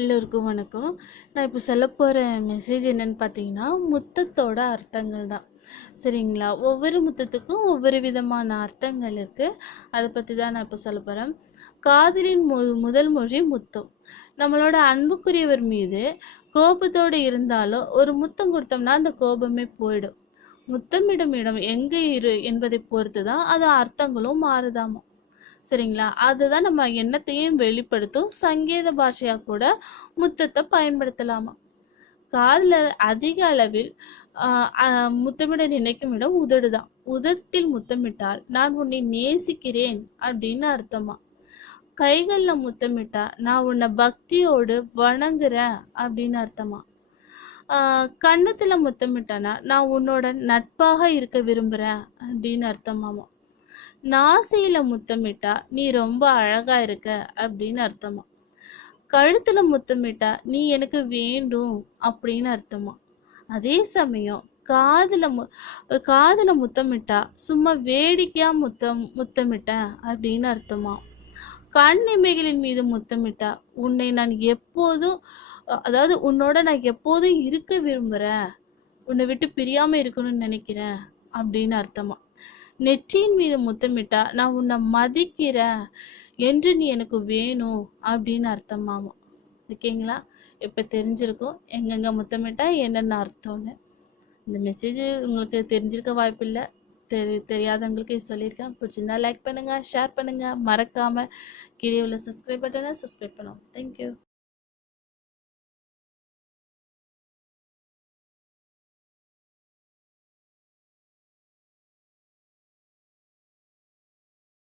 எல்லோருக்கும் வணக்கம். நான் இப்போ சொல்ல போகிற மெசேஜ் என்னன்னு பார்த்தீங்கன்னா முத்தத்தோட அர்த்தங்கள் தான். சரிங்களா? ஒவ்வொரு முத்தத்துக்கும் ஒவ்வொரு விதமான அர்த்தங்கள் இருக்குது அதை பற்றி தான் நான் இப்போ சொல்ல போகிறேன் காதலின் மு முதல் மொழி முத்தம். நம்மளோட அன்புக்குரியவர் மீது கோபத்தோடு இருந்தாலும் ஒரு முத்தம் கொடுத்தோம்னா அந்த கோபமே போயிடும். முத்தமிடும் இடம் எங்கே இரு என்பதை பொறுத்து தான் அது அர்த்தங்களும் மாறுதாமா? சரிங்களா? அதுதான் நம்ம எண்ணத்தையும் வெளிப்படுத்தும். சங்கேத பாஷையாக கூட முத்தத்தை பயன்படுத்தலாமா? காலில் அதிக அளவில் முத்தமிட நினைக்கும் இடம் உதடு தான் உதட்டில் முத்தமிட்டால் நான் உன்னை நேசிக்கிறேன் அப்படின்னு அர்த்தமா? கைகளில் முத்தமிட்டா நான் உன்னை பக்தியோடு வணங்குறேன் அப்படின்னு அர்த்தமா? கன்னத்தில் முத்தமிட்டானா நான் உன்னோட நட்பாக இருக்க விரும்புகிறேன் அப்படின்னு அர்த்தமாமா? நாசையில் முத்தமிட்டா நீ ரொம்ப அழகா இருக்க அப்படின்னு அர்த்தமா. கழுத்துல முத்தமிட்டா நீ எனக்கு வேண்டும் அப்படின்னு அர்த்தமா. அதே சமயம் காதில் மு காதில் முத்தமிட்டா சும்மா வேடிக்கையாக முத்தம் முத்தமிட்டேன் அப்படின்னு அர்த்தமா. கண் இமைகளின் மீது முத்தமிட்டா உன்னை நான் எப்போதும் அதாவது உன்னோட நான் எப்போதும் இருக்க விரும்புகிறேன் உன்னை விட்டு பிரியாமல் இருக்கணும்னு நினைக்கிறேன் அப்படின்னு அர்த்தமா. நெற்றியின் மீது முத்தமிட்டா நான் உன்னை மதிக்கிறேன் என்று நீ எனக்கு வேணும் அப்படின்னு அர்த்தமாமா. ஓகேங்களா? இப்போ தெரிஞ்சிருக்கும் எங்கெங்க முத்தமிட்டா என்னென்ன அர்த்தம்னு. இந்த மெசேஜ் உங்களுக்கு தெரிஞ்சிருக்க வாய்ப்பில்லை. தெரி தெரியாதவங்களுக்கு சொல்லியிருக்கேன். பிடிச்சிருந்தா லைக் பண்ணுங்கள் ஷேர் பண்ணுங்கள் மறக்காமல் கீழே உள்ள சப்ஸ்கிரைப் பட்டனை சப்ஸ்கிரைப் பண்ணுவோம் தேங்க்யூ